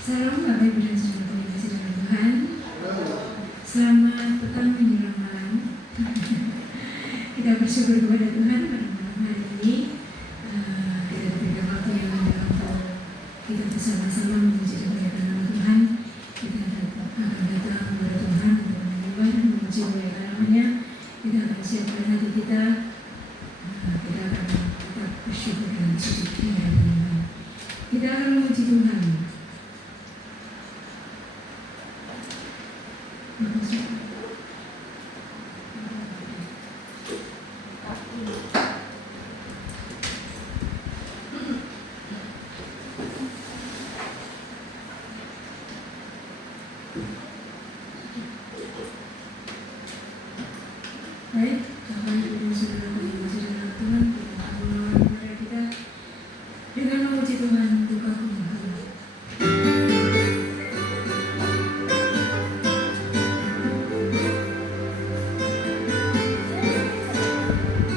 Salam Bapak Ibu dan Saudara yang kasih dalam Tuhan. Selamat petang menjelang malam. Kita bersyukur kepada Tuhan pada malam hari ini. Kita diberikan waktu yang indah untuk kita bersama-sama memuji dan memuliakan nama Tuhan. Kita akan datang kepada Tuhan untuk menyembah dan memuji memuliakan namanya. Kita akan siapkan hati kita. Kita akan tetap bersyukur dan sujud di hadapan Tuhan. Kita akan memuji Tuhan. Baik, Bapak Ibu dan Saudara yang masih dalam Tuhan, kita akan mengawali ibadah kita dengan memuji Tuhan untuk kemuliaan.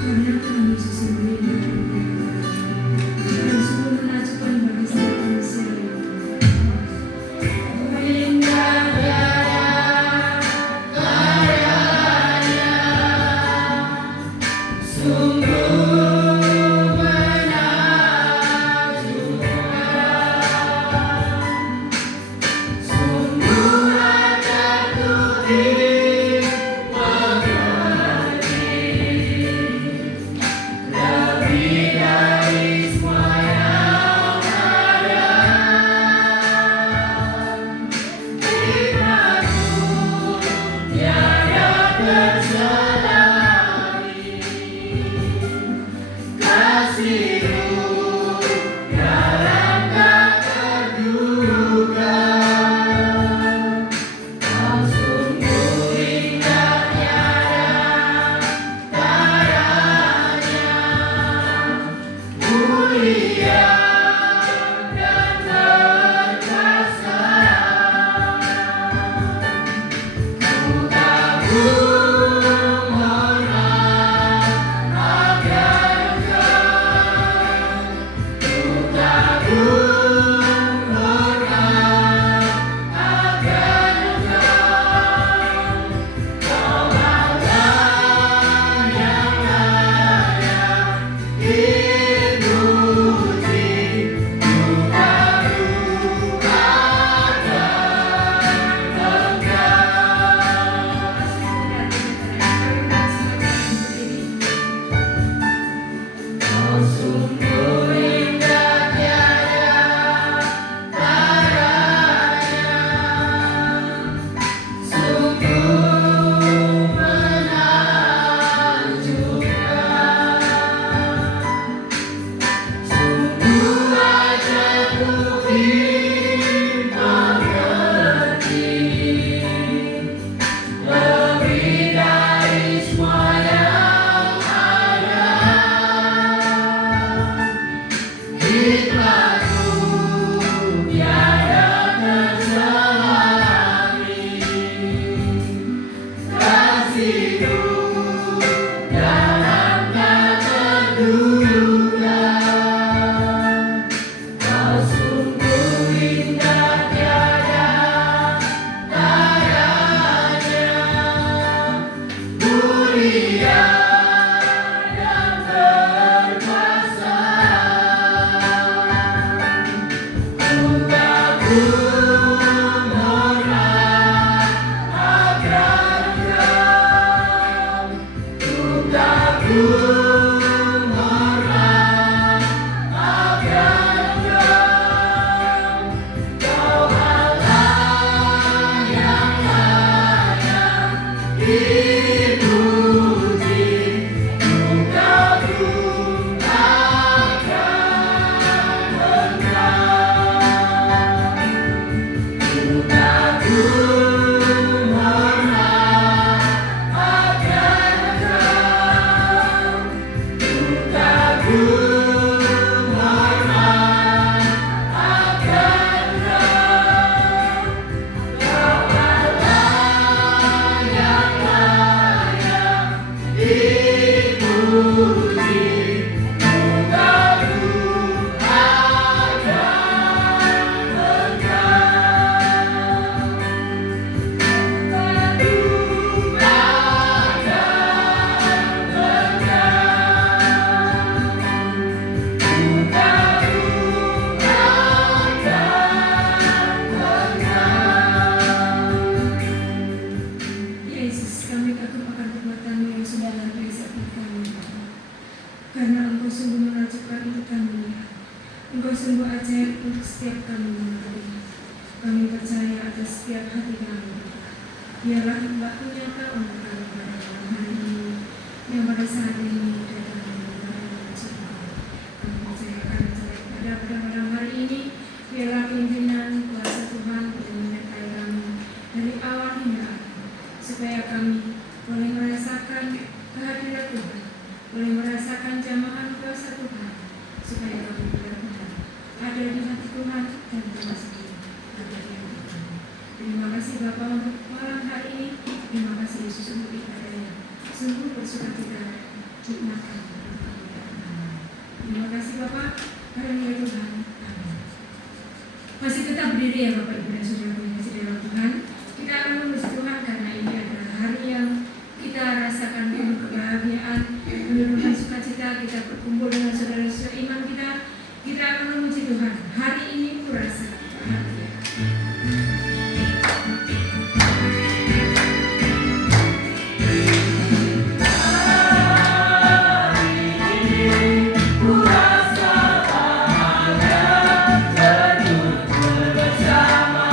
Karena kami sesungguhnya dan sungguh menakjubkan bagi setiap manusia yang Kami percaya atas setiap hati kami. Biarlah hamba-Nya Kau untuk kami pada malam hari ini, yang pada saat ini datang mendengar Engkau. Kami percayakan pada malam hari ini, biarlah pimpinan kuasa Tuhan boleh menyertai kami dari awal hingga akhir, supaya kami boleh merasakan kehadiran Tuhan, boleh merasakan jamahan kuasa Tuhan, supaya kami benar-benar ada di hati Tuhan dan Tuhan sendiri ada di hati kami. Terima kasih Bapa untuk malam hari ini. Terima kasih Yesus untuk ibadah yang sungguh bersukacita dan hikmat kami. Terima kasih Bapa, karena Tuhan. Amin. Masih tetap berdiri ya Bapak Ibu dan Saudara yang kasih dalam Tuhan. Kita akan memuji Tuhan karena ini adalah hari yang kita rasakan penuh kebahagiaan, penuh dengan sukacita. Kita berkumpul dengan saudara-saudara iman kita. Kita akan memuji Tuhan. Hari ini kurasa bahagia. Bersama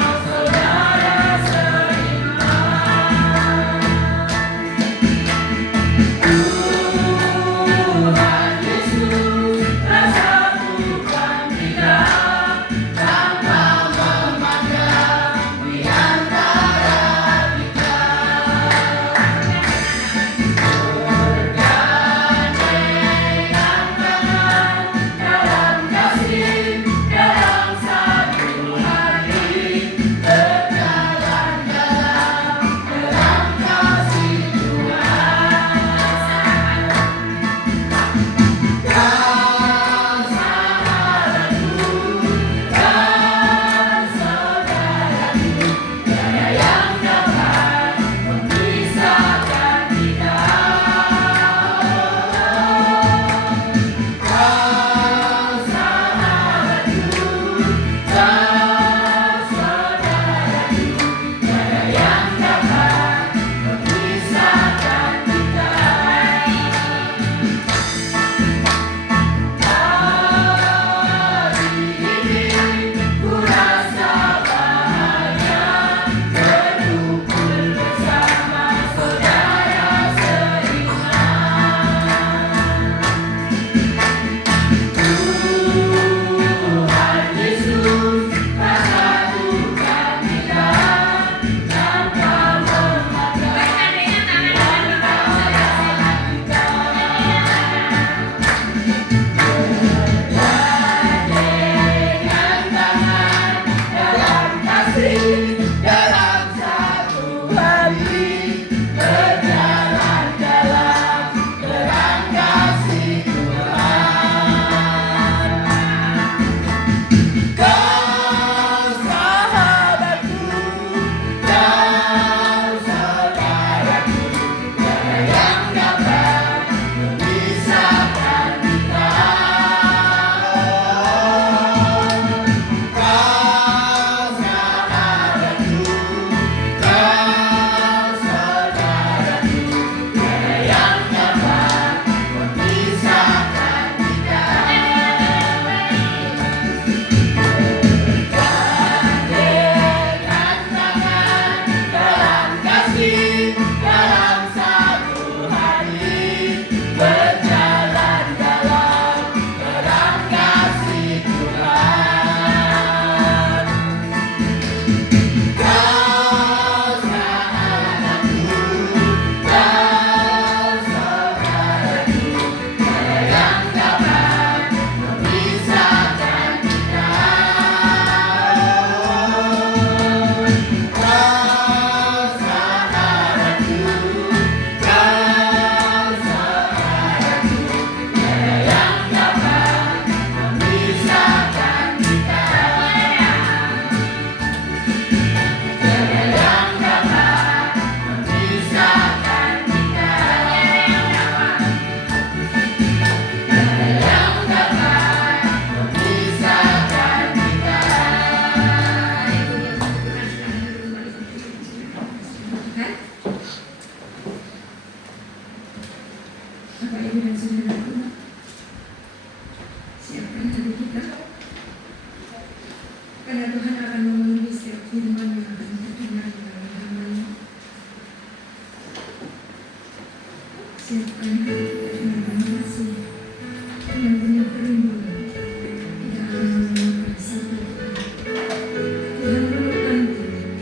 firman yang akan kita dengar melalui hamba-Nya. Siapkan hati kita dengan penuh kasih, dengan penuh kerinduan. Kita akan mendengarkan sabda Tuhan menekankan dengan firman.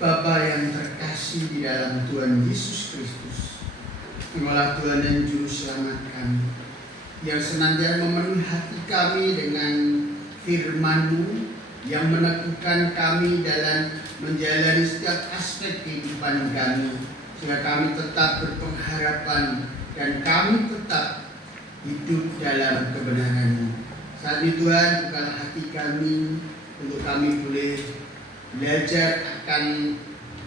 Bapa yang terkasih di dalam Tuhan Yesus Kristus, Engkaulah Tuhan dan Juru Selamat kami, yang senantiasa memenuhi hati kami dengan firman-Mu, yang meneguhkan kami dalam menjalani setiap aspek kehidupan kami, sehingga kami tetap berpengharapan dan kami tetap hidup dalam kebenaran-Mu. Saat ini Tuhan, bukalah hati kami untuk kami boleh belajar akan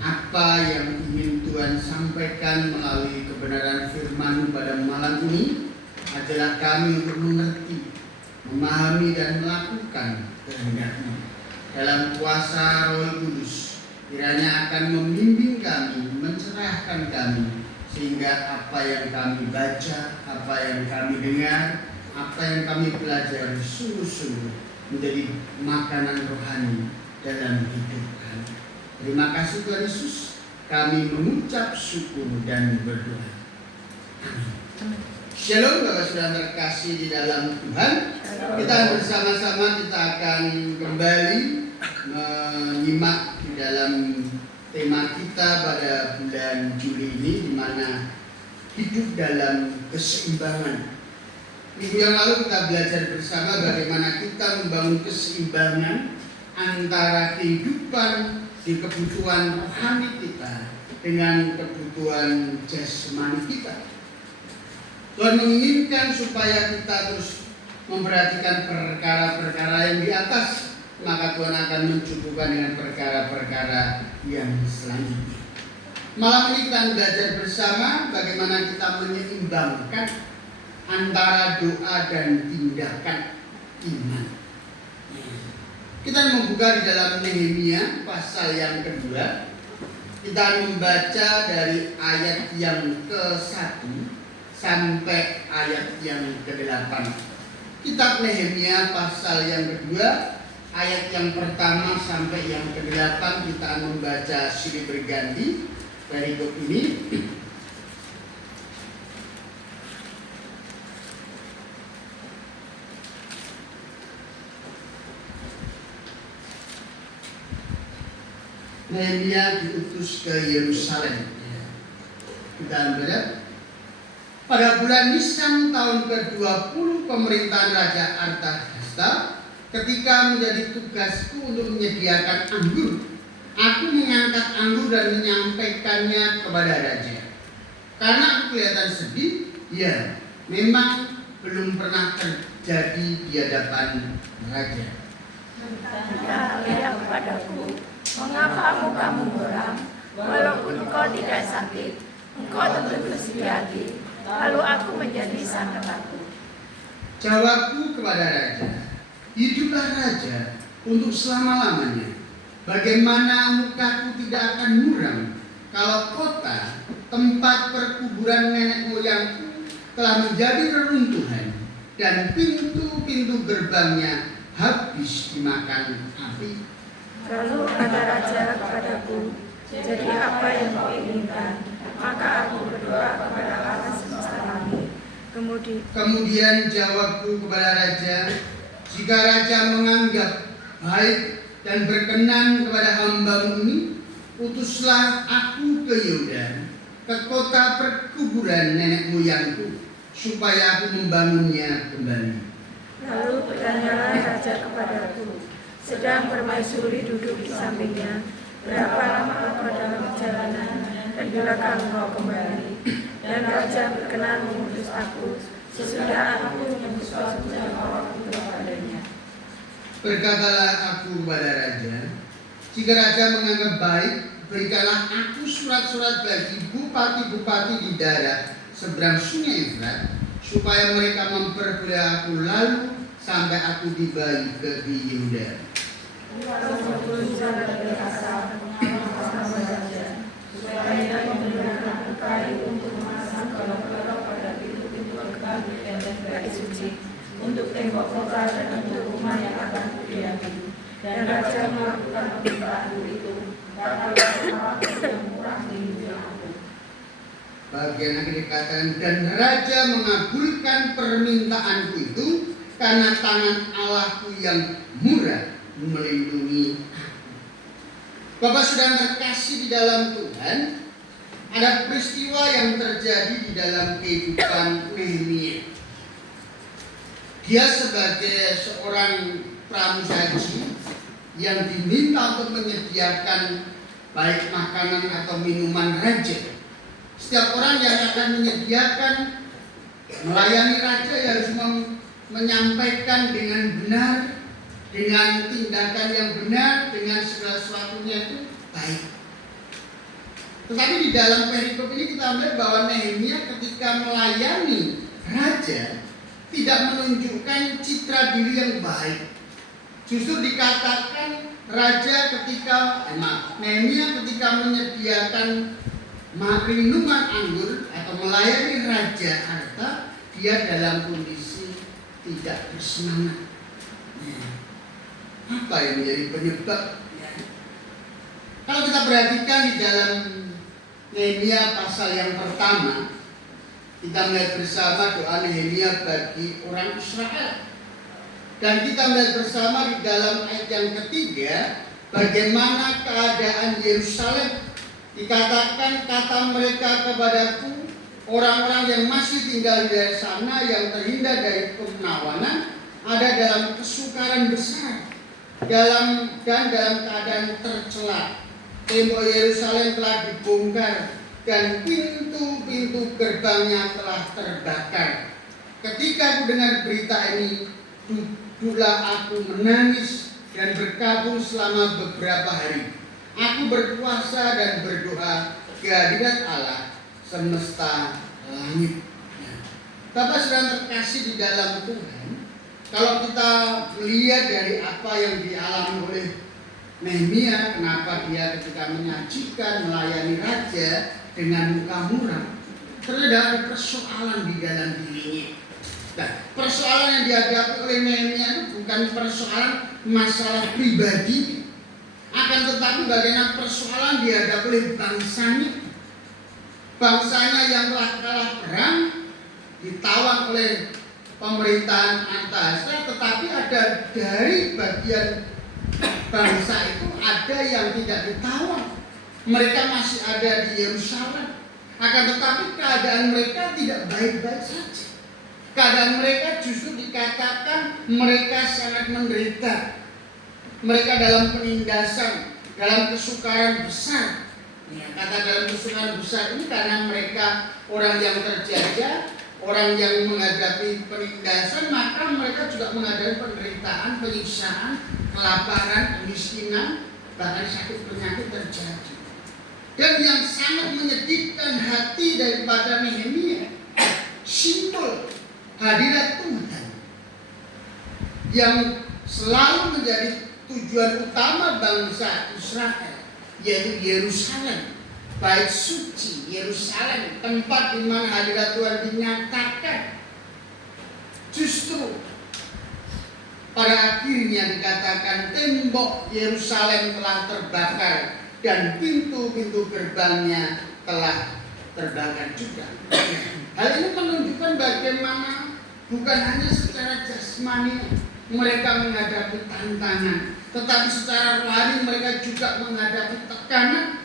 apa yang ingin Tuhan sampaikan melalui kebenaran firman-Mu pada malam ini. Ajarlah kami untuk mengerti, memahami dan melakukan kehendak-Mu. Dalam kuasa Roh Kudus, kiranya akan membimbing kami, mencerahkan kami, sehingga apa yang kami baca, apa yang kami dengar, apa yang kami pelajari sungguh-sungguh menjadi makanan rohani dalam hidup kami. Terima kasih Tuhan Yesus, kami mengucap syukur dan berdoa. Amin. Shalom Bapak Saudara terkasih di dalam Tuhan. Kita bersama-sama kita akan kembali menyimak di dalam tema kita pada bulan Juli ini, di mana hidup dalam keseimbangan. Minggu yang lalu kita belajar bersama bagaimana kita membangun keseimbangan antara kehidupan di kebutuhan rohani kita dengan kebutuhan jasmani kita. Tuhan menginginkan supaya kita terus memperhatikan perkara-perkara yang di atas, maka Tuhan akan mencukupkan dengan perkara-perkara yang selanjutnya. Malam ini kita belajar bersama bagaimana kita menyeimbangkan antara doa dan tindakan iman. Kita membuka di dalam Nehemia pasal yang kedua. Kita membaca dari ayat yang ke-1 sampai ayat yang ke-8. Kitab Nehemia pasal yang kedua, ayat yang pertama sampai yang ke-8 kita membaca silih berganti perikop ini. Nehemia diutus ke Yerusalem. Kita baca. Pada bulan Nisan tahun ke-20 pemerintahan Raja Artahasta, ketika menjadi tugasku untuk menyediakan anggur, aku mengangkat anggur dan menyampaikannya kepada raja. Karena aku kelihatan sedih, ya, memang belum pernah terjadi di hadapan raja. Berkatalah kepadaku, mengapa mukamu muram, walaupun engkau tidak sakit, engkau tentu bersedih hati. Lalu aku menjadi sangat takut. Jawabku kepada raja, hiduplah raja untuk selama-lamanya. Bagaimana mukaku tidak akan muram kalau kota tempat perkuburan nenek moyangku telah menjadi reruntuhan dan pintu-pintu gerbangnya habis dimakan api. Lalu kata raja kepadaku, jadi apa yang kau inginkan? Maka aku berdoa kepada Allah semesta langit. Kemudian jawabku kepada raja, jika raja menganggap baik dan berkenan kepada hamba-Mu ini, utuslah aku ke Yehuda, ke kota perkuburan nenek moyangku, supaya aku membangunnya kembali. Lalu bertanyalah raja kepadaku, sedang permaisuri duduk di sampingnya, berapa lama engkau dalam perjalanan dan bilakah engkau kembali? Dan raja berkenan mengutus aku, sesudah aku mengutus orang kepadanya. Berkatalah aku kepada raja, jika raja menganggap baik, berikanlah aku surat-surat bagi bupati-bupati di daerah seberang sungai Efrat, supaya mereka memperboleh aku lalu sampai aku tiba ke Yehuda. Supaya memberikan kayu untuk memasang kalau pada pintu-pintu gerbang dan bait suci, untuk tembok kota dan untuk rumah yang akan kudiami. Dan raja melakukan permintaanku itu, karena aku yang murah di dunia aku. Bagian akhir dikatakan, dan raja mengabulkan permintaanku itu karena tangan Allahku yang murah melindungi aku. Bapak Saudara terkasih di dalam Tuhan, ada peristiwa yang terjadi di dalam kehidupan Nehemia. Dia sebagai seorang pramusaji yang diminta untuk menyediakan baik makanan atau minuman raja. Setiap orang yang akan menyediakan, melayani raja harus menyampaikan dengan benar, dengan tindakan yang benar, dengan segala sesuatunya itu baik. Tetapi di dalam perikop ini kita melihat bahwa Nehemia ketika melayani raja tidak menunjukkan citra diri yang baik. Justru dikatakan Nehemia ketika menyediakan minuman anggur atau melayani Raja Arta, dia dalam kondisi tidak bersemangat. Apa yang menjadi penyebab? Kalau kita perhatikan di dalam Nehemia pasal yang pertama, kita melihat bersama doa Nehemia bagi orang Israel. Dan kita melihat bersama di dalam ayat yang ketiga, bagaimana keadaan Yerusalem. Dikatakan kata mereka kepadaku, orang-orang yang masih tinggal di daerah sana yang terhindar dari pemenawanan ada dalam kesukaran besar, dalam keadaan tercela. Tembok Yerusalem telah dibongkar dan pintu-pintu gerbangnya telah terbakar. Ketika aku dengar berita ini, duduklah aku menangis dan berkabung selama beberapa hari. Aku berpuasa dan berdoa ke hadirat Allah semesta langit. Bapak Saudara terkasih di dalam Tuhan, kalau kita melihat dari apa yang dialami oleh Nehemia, kenapa dia ketika menyajikan melayani raja dengan muka muram, ternyata ada persoalan di dalam dirinya. Nah, persoalan yang dihadapi oleh Nehemia itu bukan persoalan masalah pribadi, akan tetapi bagaimana persoalan dihadapi oleh bangsanya. Bangsanya yang telah kalah perang, ditawan oleh pemerintahan Artahsasta, tetapi ada dari bagian bangsa itu ada yang tidak ditawan. Mereka masih ada di Yerusalem, akan tetapi keadaan mereka tidak baik-baik saja. Keadaan mereka justru dikatakan mereka sangat menderita. Mereka dalam penindasan, dalam kesukaran besar. Ya, kata dalam kesukaran besar ini karena mereka orang yang terjajah, orang yang menghadapi penindasan, maka mereka juga menghadapi penderitaan, penyiksaan, kelaparan, kemiskinan, bahkan sakit penyakit terjadi. Dan yang sangat menyedihkan hati daripada Nehemia, simbol hadirat Tuhan yang selalu menjadi tujuan utama bangsa Israel, yaitu Yerusalem, bait suci Yerusalem, tempat di mana hadirat Tuhan dinyatakan. Justru pada akhirnya dikatakan tembok Yerusalem telah terbakar dan pintu-pintu gerbangnya telah terbakar juga. Hal ini menunjukkan bagaimana bukan hanya secara jasmani mereka menghadapi tantangan, tetapi secara rohani mereka juga menghadapi tekanan.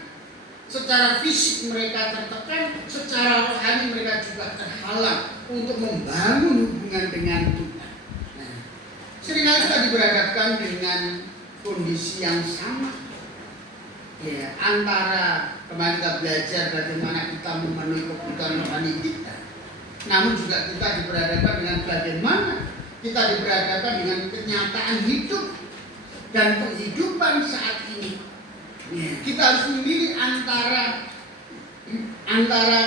Secara fisik mereka tertekan, secara rohani mereka juga terhalang untuk membangun hubungan dengan Tuhan. Nah, seringkali kita diberhadapkan dengan kondisi yang sama, ya, antara kemarin kita belajar bagaimana kita memenuhi kebutuhan rohani kita, namun juga kita diberhadapkan dengan bagaimana kita diberhadapkan dengan kenyataan hidup dan kehidupan saat ini. Ya, kita harus memilih antara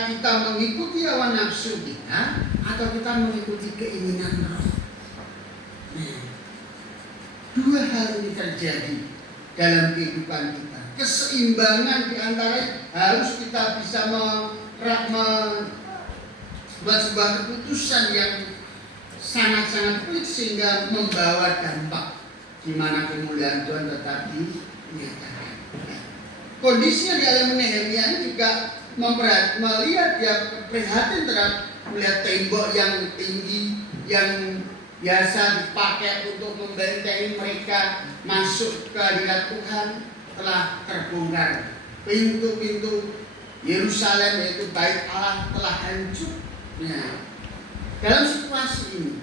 kita mengikuti hawa nafsu kita atau kita mengikuti keinginan roh. Nah, dua hal ini terjadi dalam kehidupan kita. Keseimbangan di antara harus kita bisa membuat sebuah keputusan yang sangat-sangat pelik sehingga membawa dampak di mana kemuliaan Tuhan tetap dinyatakan. Kondisi yang dialami Nehemia juga melihat dia prihatin terhadap melihat tembok yang tinggi yang biasa dipakai untuk membentengi mereka masuk ke hadirat Tuhan telah terbongkar. Pintu-pintu Yerusalem yaitu bait Allah telah hancur. Nah, dalam situasi ini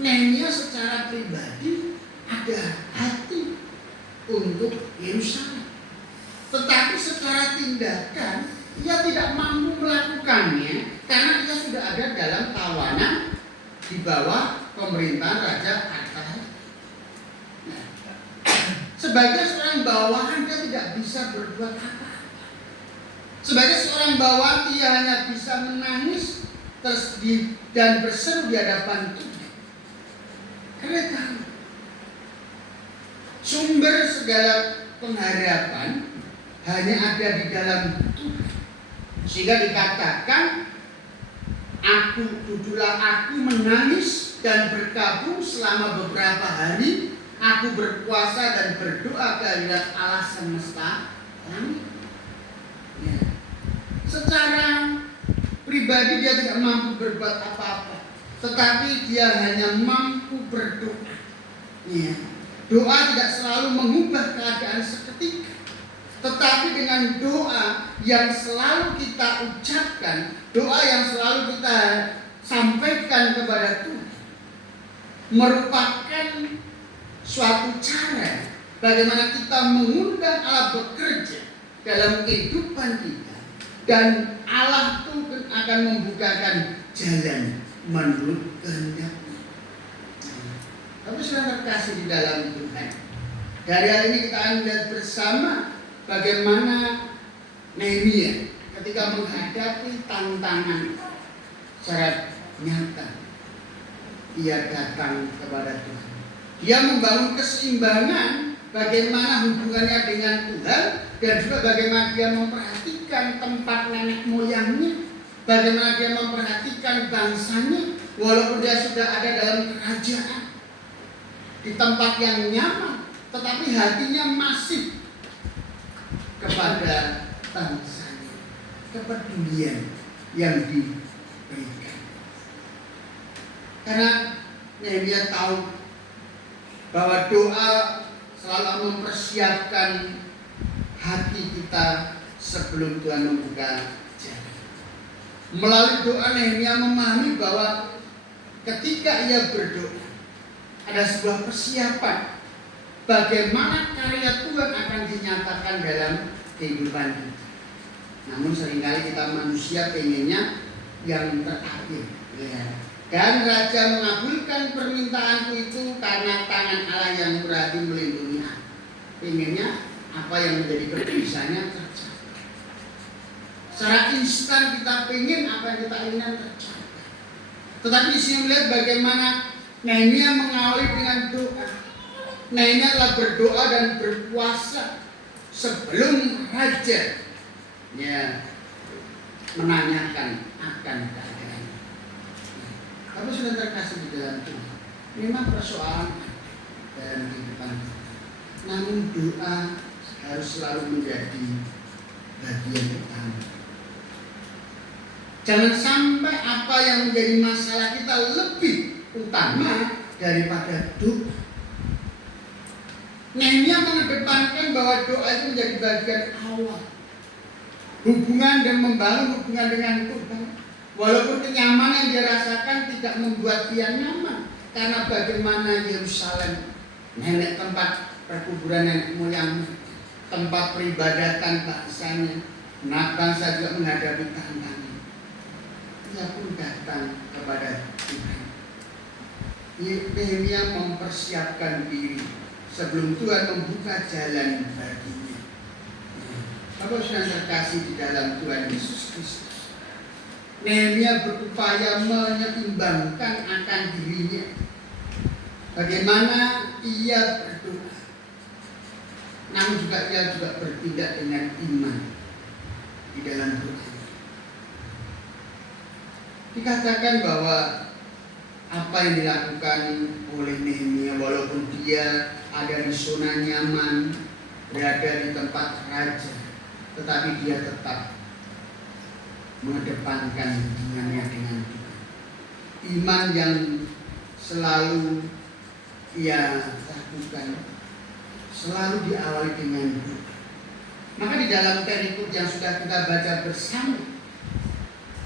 Nehemia secara pribadi ada hati untuk Yerusalem, tetapi secara tindakan ia tidak mampu melakukannya karena ia sudah ada dalam tawanan di bawah pemerintahan Raja Artahsasta. Nah, sebagai seorang bawahan dia tidak bisa berbuat apa-apa. Sebagai seorang bawahan dia hanya bisa menangis dan berseru di hadapan Tuhan. Karena tahu sumber segala pengharapan hanya ada di dalam Tuhan. Sehingga dikatakan duduklah aku menangis dan berkabung selama beberapa hari. Aku berpuasa dan berdoa ke hadirat Allah semesta langit. Ya. Secara pribadi dia tidak mampu berbuat apa-apa, tetapi dia hanya mampu berdoa. Ya. Doa tidak selalu mengubah keadaan seketika, tetapi dengan doa yang selalu kita ucapkan, doa yang selalu kita sampaikan kepada Tuhan, merupakan suatu cara bagaimana kita mengundang Allah bekerja dalam kehidupan kita, dan Allah itu akan membukakan jalan menurut kehendak-Nya. Tapi sudah terkasih di dalam Tuhan. Dari hari ini kita akan lihat bersama bagaimana Nehemia ketika menghadapi tantangan secara nyata, ia datang kepada Tuhan. Dia membangun keseimbangan bagaimana hubungannya dengan Tuhan, dan juga bagaimana dia memperhatikan tempat nenek moyangnya, bagaimana dia memperhatikan bangsanya, walaupun dia sudah ada dalam kerajaan di tempat yang nyaman, tetapi hatinya masih kepada bangsanya, kepedulian yang diberikan. Karena Nehemia tahu bahwa doa selalu mempersiapkan hati kita sebelum Tuhan membuka jalan. Melalui doa Nehemia memahami bahwa ketika ia berdoa ada sebuah persiapan bagaimana karya Tuhan akan dinyatakan dalam kehidupan kita. Namun seringkali kita manusia pengennya yang terakhir, ya. Dan raja mengabulkan permintaanku itu karena tangan Allah yang berarti melindungi aku. Pengennya apa yang menjadi kebiasaannya tercapai. Secara instan kita pengen apa yang kita inginkan tercapai. Tetapi di sini melihat bagaimana Nehemia mengawali dengan doa. Nehemia telah berdoa dan berpuasa sebelum raja menanyakan akan keadaan. Tapi sudah terkasih di dalam Tuhan. Memang persoalan ada dalam kehidupan kita. Namun doa harus selalu menjadi bagian utama. Jangan sampai apa yang menjadi masalah kita lebih utama daripada doa. Nehemia mengedepankan bahwa doa itu menjadi bagian awal hubungan dan membangun hubungan dengan Tuhan. Walaupun kenyamanan yang dia rasakan tidak membuat dia nyaman, karena bagaimana Yerusalem, nenek tempat perkuburan nenek moyang, tempat peribadatan bangsanya, bangsa juga menghadapi tantangan. Ia pun datang kepada Tuhan. Nehemia mempersiapkan diri sebelum Tuhan membuka jalan baginya. Bapak sudah terkasih di dalam Tuhan Yesus Kristus, Nehemia berupaya menyeimbangkan akan dirinya. Bagaimana ia berdoa, namun juga ia juga bertindak dengan iman di dalam doanya. Dikatakan bahwa apa yang dilakukan oleh Nehemia, walaupun dia ada di zona nyaman, berada di tempat raja, tetapi dia tetap mengedepankan hubungannya dengan Tuhan. Iman yang selalu ia lakukan selalu diawali dengan doa. Maka di dalam perikop yang sudah kita baca bersama,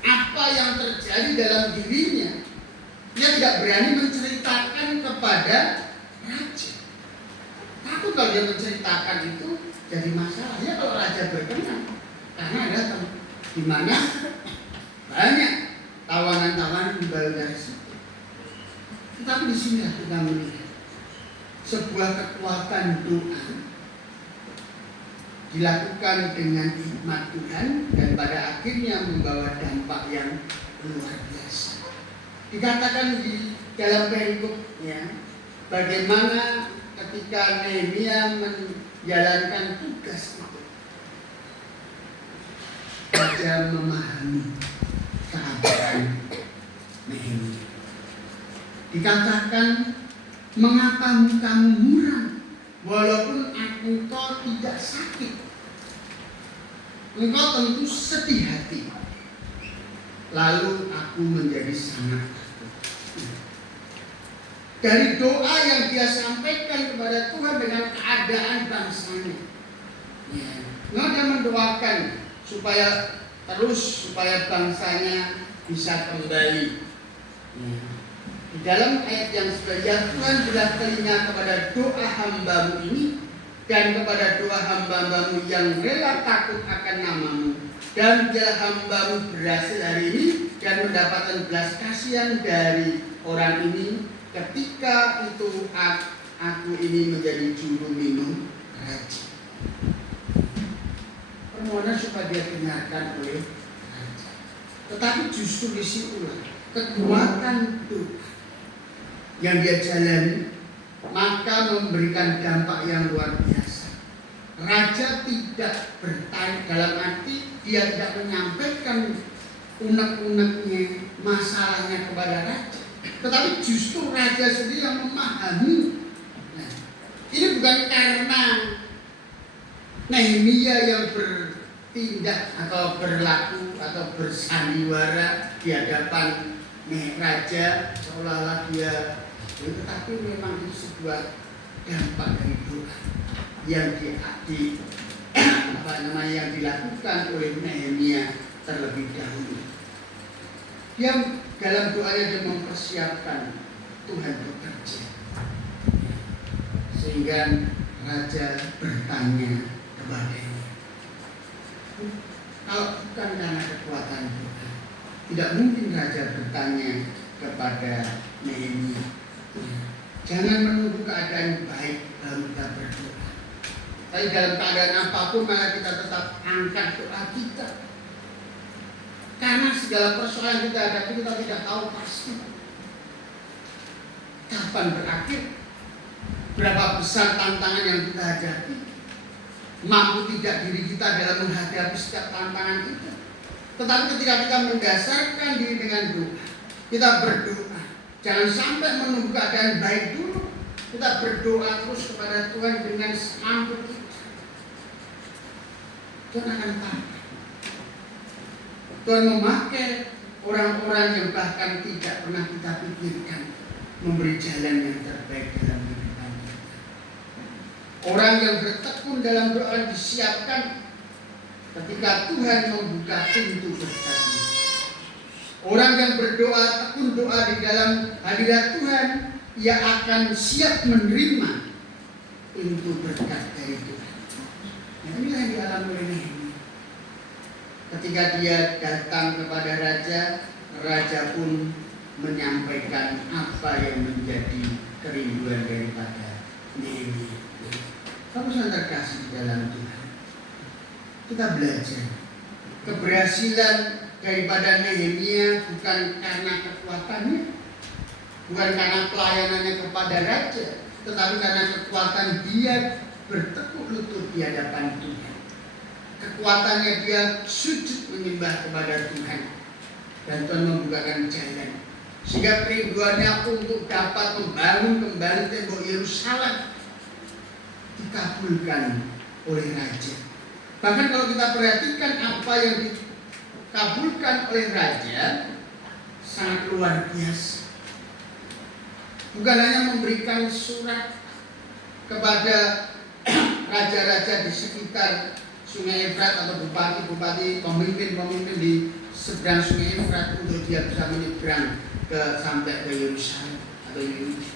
apa yang terjadi dalam dirinya, dia tidak berani menceritakan kepada raja. Takut kalau dia menceritakan itu jadi masalah. Ya kalau raja berkenan, karena ada di mana banyak tawanan-tawanan di balik dari situ. Tetapi di sini kita melihat sebuah kekuatan doa dilakukan dengan hikmat Tuhan dan pada akhirnya membawa dampak yang luar biasa. Dikatakan di dalam perikop bagaimana ketika Nehemia menjalankan tugas itu, raja memahami keadaan Nehemia. Dikatakan, mengapa mukamu muram walaupun engkau tidak sakit? Engkau tentu sedih hati. Lalu aku menjadi sangat takut. Dari doa yang dia sampaikan kepada Tuhan dengan keadaan bangsanya, dia mendoakan supaya bangsanya bisa kembali. Di dalam ayat yang sebagian, Tuhan belah telinga kepada doa hamba-Mu ini dan kepada doa hamba-Mu yang rela takut akan nama-Mu Dan biarlah hamba-Mu berhasil hari ini dan mendapatkan belas kasihan dari orang ini ketika itu aku ini menjadi juru minum raja. Permohonan supaya dia dengarkan oleh raja. Tetapi justru disitulah kekuatan Tuhan yang dia jalani, maka memberikan dampak yang luar biasa. Raja tidak bertanya, dalam arti dia tidak menyampaikan unek-uneknya, masalahnya kepada raja, tetapi justru raja sendiri yang memahami. Nah, ini bukan karena Nehemia yang bertindak atau berlaku atau bersandiwara di hadapan raja seolah-olah dia, tetapi memang itu sebuah dampak dari doa yang yang dilakukan oleh Nehemia terlebih dahulu. Yang dalam doanya dia mempersiapkan Tuhan bekerja, sehingga raja bertanya kepadanya. Kalau bukan karena kekuatan doa, tidak mungkin raja bertanya kepada Nehemia. Jangan menunggu keadaan baik baru kita berdoa. Tapi dalam keadaan apapun malah kita tetap angkat doa kita. Karena segala persoalan kita hadapi kita tidak tahu pasti kapan berakhir, berapa besar tantangan yang kita hadapi, mampu tidak diri kita dalam menghadapi setiap tantangan itu. Tetapi ketika kita mendasarkan diri dengan doa, kita berdoa, jangan sampai menunggu keadaan baik dulu. Kita berdoa terus kepada Tuhan dengan semampu kita. Tuhan akan pakai. Tuhan memakai orang-orang yang bahkan tidak pernah kita pikirkan, memberi jalan yang terbaik dalam kehidupan kita. Orang yang bertekun dalam doa disiapkan ketika Tuhan membuka pintu berkatnya. Orang yang berdoa, tekun doa di dalam hadirat Tuhan, ia akan siap menerima pintu berkat dari Tuhan. Nah, inilah yang dialami oleh Nehemia. Ketika dia datang kepada raja, raja pun menyampaikan apa yang menjadi kerinduan daripada Nehemia. Kamu sangat terkasih di dalam Tuhan. Kita belajar keberhasilan daripada Nehemia bukan karena kekuatannya, bukan karena pelayanannya kepada raja, tetapi karena kekuatan dia bertekuk lutut di hadapan Tuhan. Kekuatannya dia sujud menyembah kepada Tuhan, dan Tuhan membukakan jalan sehingga kerinduannya untuk dapat membangun kembali tembok Yerusalem dikabulkan oleh raja. Bahkan kalau kita perhatikan apa yang dikabulkan oleh raja sangat luar biasa. Bukan hanya memberikan surat kepada raja-raja di sekitar Sungai Efrat atau bupati-bupati, pemimpin-pemimpin di seberang Sungai Efrat untuk dia bisa menyeberang sampai ke Yerusalem atau Yehuda.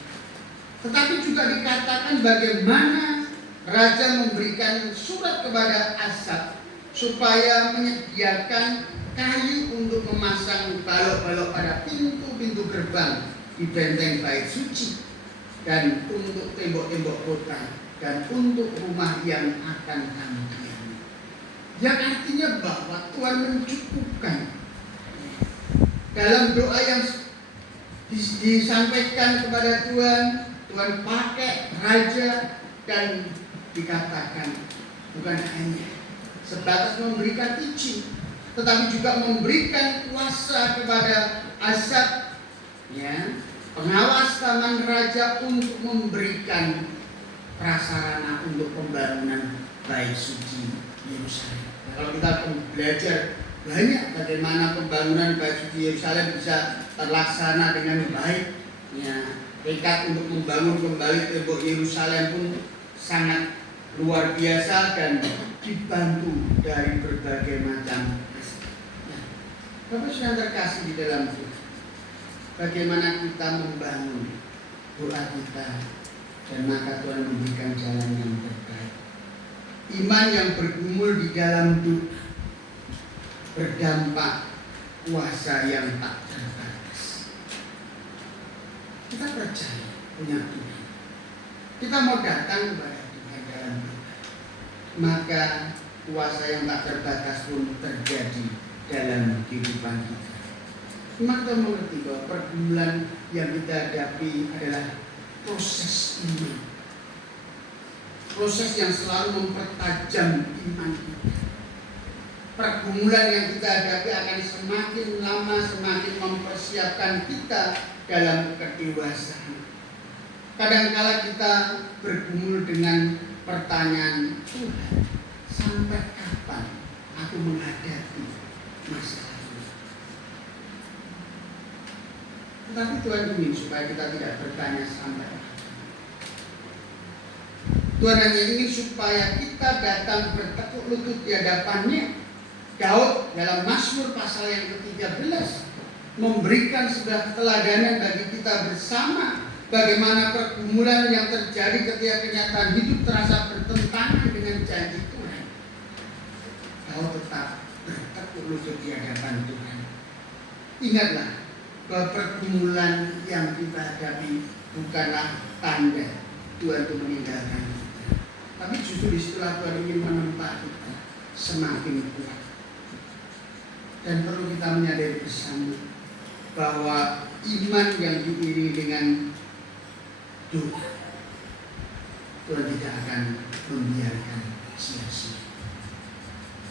Tetapi juga dikatakan bagaimana raja memberikan surat kepada Asaf supaya menyediakan kayu untuk memasang balok-balok pada pintu-pintu gerbang di benteng bait suci, dan untuk tembok-tembok kota, dan untuk rumah yang akan kamu diami. Yang artinya bahwa Tuhan mencukupkan. Dalam doa yang disampaikan kepada Tuhan, Tuhan pakai raja, dan dikatakan bukan hanya sebatas memberikan izin, tetapi juga memberikan kuasa kepada Asaf, ya, pengawas taman raja, untuk memberikan prasarana untuk pembangunan bait suci Yerusalem. Nah, kalau kita belajar banyak bagaimana pembangunan bait suci Yerusalem bisa terlaksana dengan baik, ya, tekad untuk membangun kembali tembok Yerusalem pun sangat luar biasa dan dibantu dari berbagai macam aspek. Nah, Bapak sudah terkasih di dalam Tuhan, bagaimana kita membangun doa kita, dan maka Tuhan memberikan jalan yang terbaik. Iman yang bergumul di dalam doa berdampak kuasa yang tak terbatas. Kita percaya punya Tuhan. Kita mau datang kepada Tuhan dalam doa, maka kuasa yang tak terbatas pun terjadi dalam kehidupan kita. Maka kita mengerti bahwa pergumulan yang kita hadapi adalah proses iman. Proses yang selalu mempertajam iman kita. Pergumulan yang kita hadapi akan semakin lama semakin mempersiapkan kita dalam kedewasaan. Kadang-kala kita bergumul dengan pertanyaan, Tuhan, sampai kapan aku menghadapi masalah ini? Tetapi Tuhan ingin supaya kita tidak bertanya sampai kapan. Tuhan hanya ingin supaya kita datang bertekuk lutut di hadapan-Nya. Daud dalam Mazmur pasal yang ke-13 memberikan sebuah keteladanan bagi kita bersama bagaimana pergumulan yang terjadi ketika kenyataan hidup terasa bertentangan dengan janji Tuhan. Daud tetap bertekuk lutut di hadapan Tuhan. Ingatlah bahwa pergumulan yang kita hadapi bukanlah tanda Tuhan itu meninggalkan kita, tapi justru disitulah Tuhan ingin menempa kita semakin kuat. Dan perlu kita menyadari bersama bahwa iman yang diiringi dengan doa, Tuhan tidak akan membiarkan sia-sia.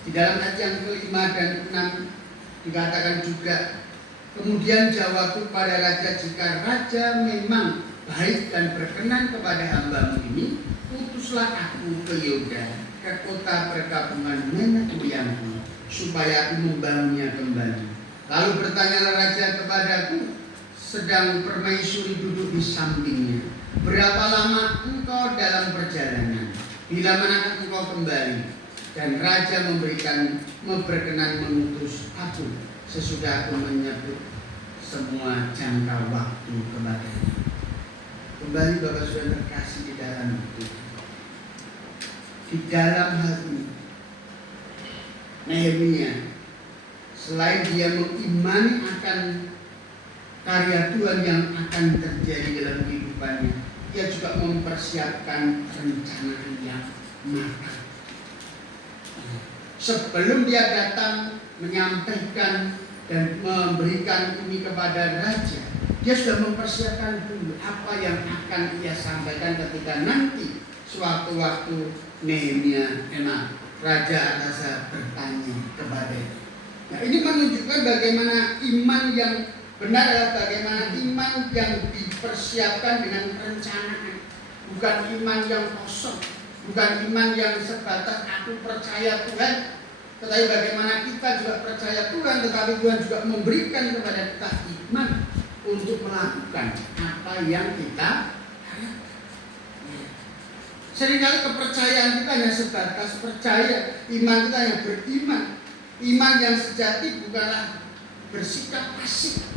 Di dalam ayat yang ke-5 dan 6 dikatakan juga, kemudian jawabku pada raja, jika raja memang baik dan berkenan kepada hamba-Mu ini, utuslah aku ke Yehuda, ke kota perkampungan nenek moyangku, supaya aku membangunnya kembali. Lalu bertanyalah raja kepadaku, sedang permaisuri duduk di sampingnya, berapa lama engkau dalam perjalanan? Bila manakah engkau kembali? Dan raja berkenan mengutus aku sesudah aku menyebut semua jangka waktu kepadanya. Kembali Bapak Saudara terkasih di dalam itu. Di dalam hal ini Nehemia, selain dia mengimani akan karya Tuhan yang akan terjadi dalam kehidupannya, dia juga mempersiapkan rencana yang matang. Sebelum dia datang menyampaikan dan memberikan ini kepada raja, dia sudah mempersiapkan dulu apa yang akan ia sampaikan ketika nanti sewaktu-waktu Nehemia Raja Artaxerxes bertanya kepadanya. Nah, ini menunjukkan bagaimana iman yang benar adalah bagaimana iman yang dipersiapkan dengan perencanaan, bukan iman yang kosong, bukan iman yang sebatas aku percaya Tuhan, tetapi bagaimana kita juga percaya Tuhan, tetapi Tuhan juga memberikan kepada kita iman untuk melakukan apa yang kita harapkan. Seringkali kepercayaan kita hanya sebatas percaya, iman kita yang beriman. Iman yang sejati bukanlah bersikap pasif,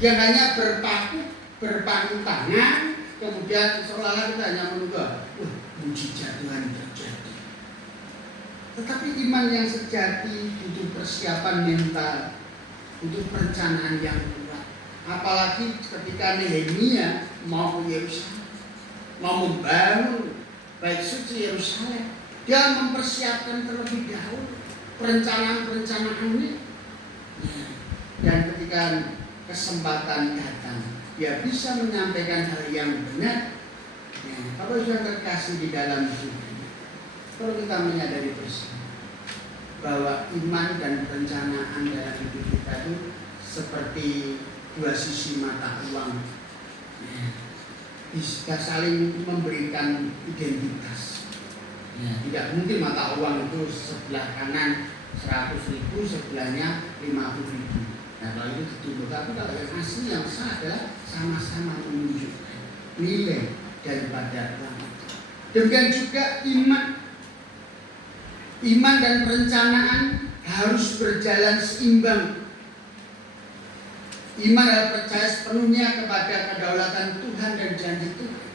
yang hanya berpangku tangan, kemudian seolah-olah kita hanya menunggu, mujizat Tuhan terjadi. Tetapi iman yang sejati butuh persiapan mental, butuh perencanaan yang kuat. Apalagi ketika Nehemia mau ke Yerusalem, mau membangun bait suci Yerusalem, dia mempersiapkan terlebih dahulu perencanaan-perencanaannya. Dan ketika kesempatan datang, dia bisa menyampaikan hal yang benar. Kalau sudah terkasih di dalam Tuhan, perlu kita menyadari bersama bahwa iman dan perencanaan dalam hidup kita itu seperti dua sisi mata uang. Bisa saling memberikan identitas. Tidak mungkin mata uang itu sebelah kanan 100.000, sebelahnya 50.000. Nah, kalau itu dituduh, tapi kalau yang asli yang sah adalah sama-sama menunjukkan nilai daripada uang itu. Demikian juga iman dan perencanaan harus berjalan seimbang. Iman adalah percaya sepenuhnya kepada kedaulatan Tuhan dan janji Tuhan.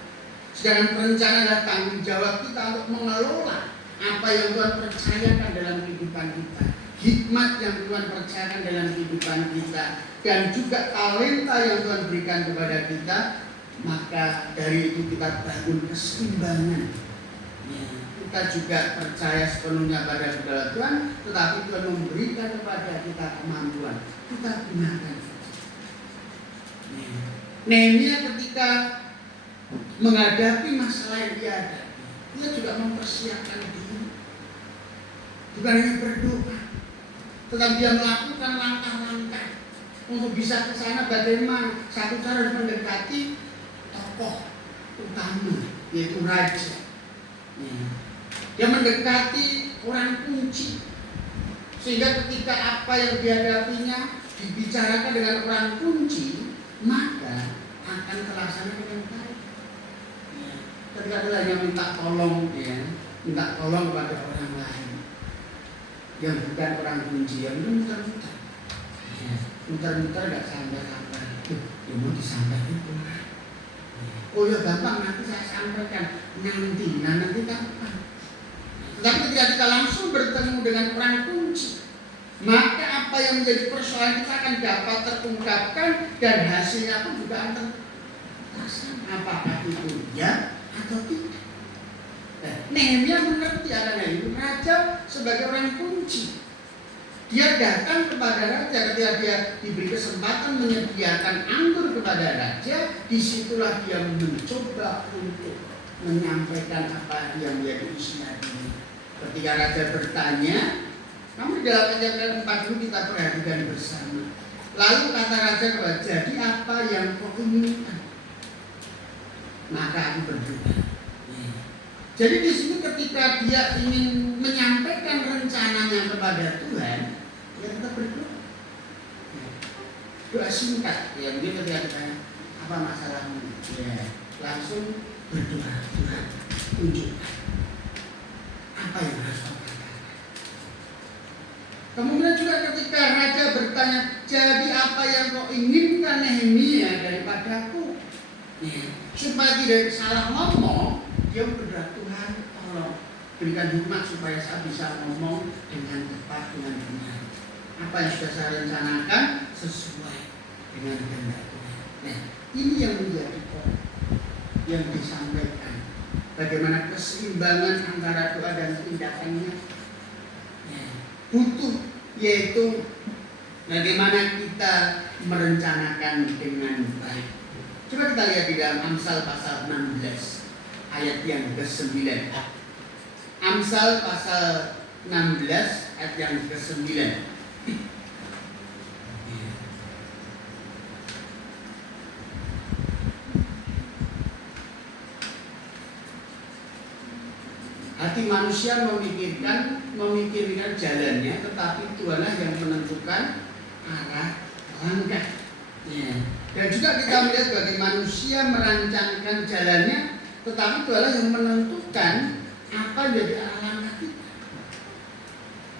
Sedangkan perencanaan adalah tanggung jawab kita untuk mengelola apa yang Tuhan percayakan dalam kehidupan kita. hikmat yang Tuhan percayakan dalam kehidupan kita, dan juga talenta yang Tuhan berikan kepada kita, maka dari itu kita bangun keseimbangan. Ya, kita juga percaya sepenuhnya pada kedaulatan Tuhan, tetapi Tuhan memberikan kepada kita kemampuan, kita gunakan. Ya. Nehemia ketika menghadapi masalah yang dia hadapi, dia juga mempersiapkan diri. Bukan hanya berdoa, tetapi dia melakukan langkah-langkah untuk bisa ke sana. Bagaimana? Satu cara mendekati tokoh utama, yaitu raja. Ya. Dia mendekati orang kunci, sehingga ketika apa yang dihadapinya dibicarakan dengan orang kunci, maka akan terlaksana dengan baik. Ya. Ketika dia hanya minta tolong, ya, minta tolong kepada orang lain yang bukan orang kunci, yang muter-muter, ya, muter-muter gak sampai-sampai. Ya mau disampaikan itu. Oh ya gampang, nanti saya sampaikan. Nanti kapan? Tetapi ketika kita langsung bertemu dengan orang kunci, maka apa yang menjadi persoalan kita akan dapat terungkapkan, dan hasilnya pun juga akan terasa. Apakah itu ya atau tidak? Nehemia mengerti akan itu raja sebagai orang kunci. Dia datang kepada raja ketika dia diberi kesempatan menyediakan anggur kepada raja. Disitulah dia mencoba untuk menyampaikan apa yang menjadi isi hatinya. Ketika raja bertanya, namun dalam ayat 40 kita perhatikan bersama. Lalu kata raja kepada, jadi apa yang kau inginkan? Maka aku berdoa. Jadi di sini ketika dia ingin menyampaikan rencananya kepada Tuhan, dia tetap berdoa. Doa singkat, ya mungkin ketika ditanya apa masalahmu, ya langsung berdoa. Tuhan, tunjukkan apa yang harus kau katakan. Kemudian juga ketika raja bertanya, jadi apa yang kau inginkan Nehemia daripadaku, ya, supaya tidak salah ngomong, dia berdoa, Tuhan tolong berikan hikmat supaya saya bisa ngomong dengan tepat, dengan benar. Apa yang sudah saya rencanakan sesuai dengan kehendak Tuhan. Nah, ini yang menjadi poin yang disampaikan. Bagaimana keseimbangan antara doa dan tindakannya, ya, butuh, yaitu bagaimana kita merencanakan dengan baik. Coba kita lihat di dalam Amsal pasal 16 ayat yang ke-9. Amsal pasal 16 ayat yang ke-9. Hati manusia memikirkan jalannya, tetapi Tuhanlah yang menentukan arah langkah. Ya. Dan juga kita melihat bagi manusia merancangkan jalannya, tetapi Tuhanlah yang menentukan apa jadi arah langkah kita.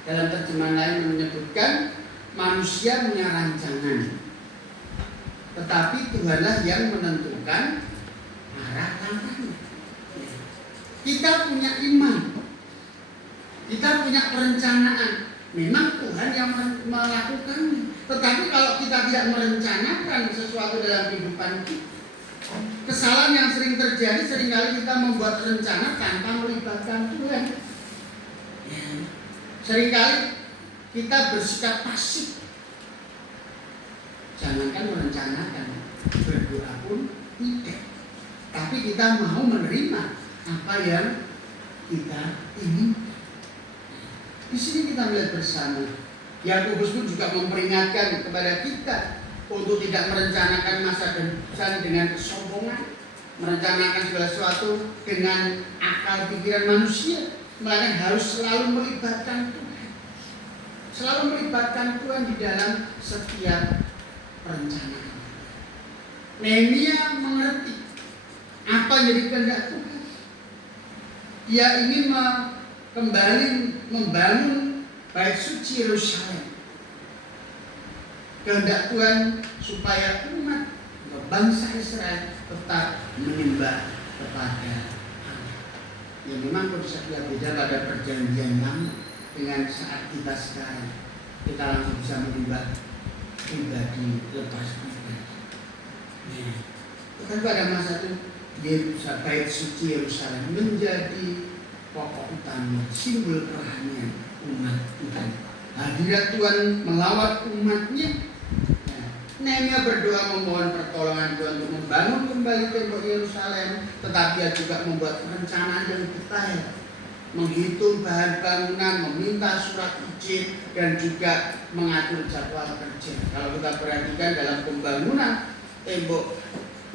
Dalam terjemahan lain menyebutkan manusia punya rancangan, tetapi Tuhanlah yang menentukan arah langkahnya. Kita punya iman, kita punya perencanaan. Memang Tuhan yang melakukannya. Tetapi kalau kita tidak merencanakan sesuatu dalam kehidupan kita, kesalahan yang sering terjadi, seringkali kita membuat rencana tanpa melibatkan Tuhan. Ya. Seringkali kita bersikap pasif. Jangankan merencanakan, berdoa pun tidak. Tapi kita mau menerima apa yang kita inginkan. Di sini kita melihat bersama, Yakobus pun juga memperingatkan kepada kita untuk tidak merencanakan masa depan dengan kesombongan, merencanakan segala sesuatu dengan akal pikiran manusia, melainkan harus selalu melibatkan Tuhan. Selalu melibatkan Tuhan di dalam setiap perencanaan. Nehemia mengerti apa yang jadi kehendak Tuhan. Dia ingin kembali membangun bait suci Yerusalem. Kehendak Tuhan supaya umat bangsa Israel tetap menyembah kepada Allah. Ya memang bisa beda pada perjanjian lama dengan saat kita sekarang. kita langsung bisa menyembah pribadi lepas pribadi. Nah, tetapi pada masa itu bait suci Yerusalem menjadi pokok utama, simbol kerohanian umat Tuhan. Hadirat Tuhan melawat umatnya. Nehemia berdoa memohon pertolongan Tuhan untuk membangun kembali tembok Yerusalem, tetapi dia juga membuat perencanaan yang detail, menghitung bahan bangunan, meminta surat izin, dan juga mengatur jadwal kerja. Kalau kita perhatikan dalam pembangunan tembok,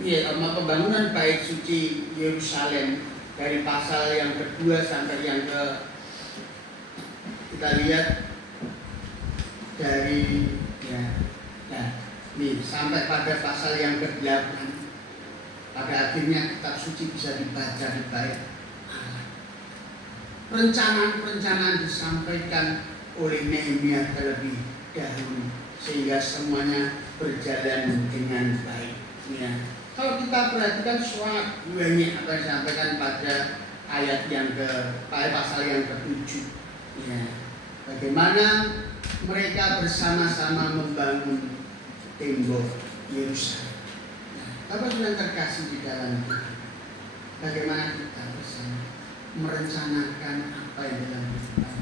pembangunan bait suci Yerusalem dari pasal yang kedua sampai yang kita lihat dari sampai pada pasal yang ke-8, pada akhirnya kitab suci bisa dibaca di bait Allah. Perencanaan-perencanaan disampaikan oleh Nehemia terlebih dahulu sehingga semuanya berjalan dengan baik. Ya. Kalau kita perhatikan sangat banyak apa yang disampaikan pada ayat yang pasal yang ke-7. Ya. Bagaimana mereka bersama-sama membangun tembok Yerusalem. Bapak sudah terkasih di dalam Tuhan. Bagaimana kita bersama merencanakan apa yang dalam kehidupan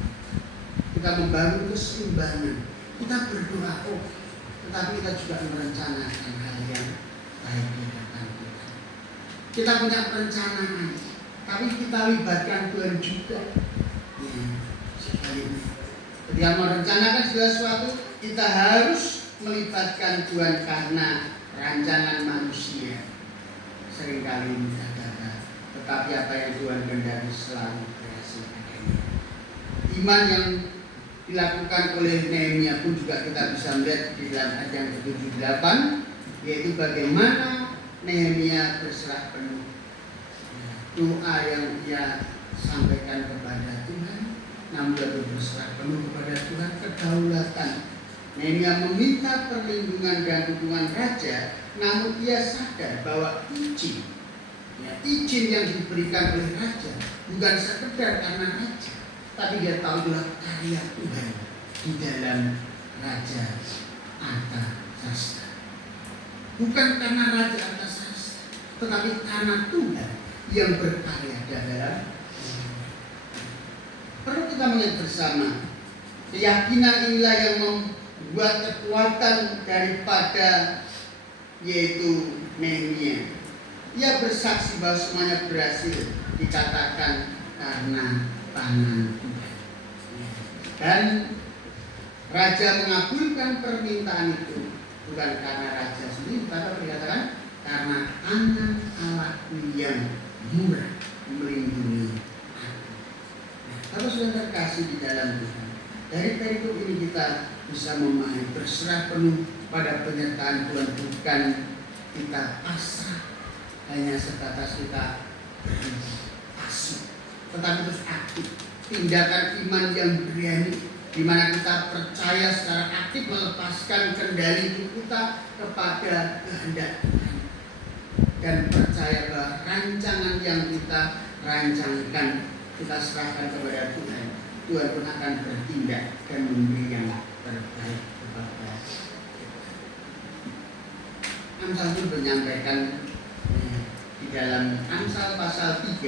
kita membangun keseimbangan. Kita berdoa, tetapi kita juga merencanakan hal yang baik di hadapan Tuhan. Kita punya perencanaan, tapi kita libatkan Tuhan juga. Ya, sebaliknya. Ketika merencanakan segala sesuatu, kita harus melibatkan Tuhan karena rancangan manusia seringkali mudah gagal, tetapi apa yang Tuhan kehendaki selalu berhasil adanya. Iman yang dilakukan oleh Nehemia pun juga kita bisa melihat di dalam ayat yang ke-78, yaitu bagaimana Nehemia berserah penuh. Doa yang dia sampaikan kepada Tuhan, namun dia berserah penuh kepada Tuhan, kedaulatan. Nehemia meminta perlindungan dan dukungan raja, namun ia sadar bahwa izin yang diberikan oleh raja bukan sekedar karena raja, tapi dia tahu adalah karya Tuhan di dalam Raja Artasasta. Bukan karena Raja Artasasta, tetapi karena Tuhan yang berkarya dalam. Perlu kita melihat bersama, keyakinan inilah yang membuat kekuatan daripada yaitu Nehemia. Ia bersaksi bahwa semuanya berhasil dikatakan karena tangan Tuhan. Dan raja mengabulkan permintaan itu bukan karena raja sendiri, tapi dikatakan karena tangan Allahku yang murah melindungi aku. Kalau sudah terkasih di dalam Tuhan, dari perikop ini kita bisa memahami berserah penuh pada penyertaan Tuhan, bukan kita pasrah hanya sebatas kita berhenti pasif, tetapi terus aktif. Tindakan iman yang berani, di mana kita percaya secara aktif melepaskan kendali kita kepada kehendak Tuhan dan percaya bahwa rancangan yang kita rancangkan kita serahkan kepada Tuhan. Tuhan pun akan bertindak dan memberi yang terbaik kepada kita. Amsal pun menyampaikan di dalam Amsal pasal 3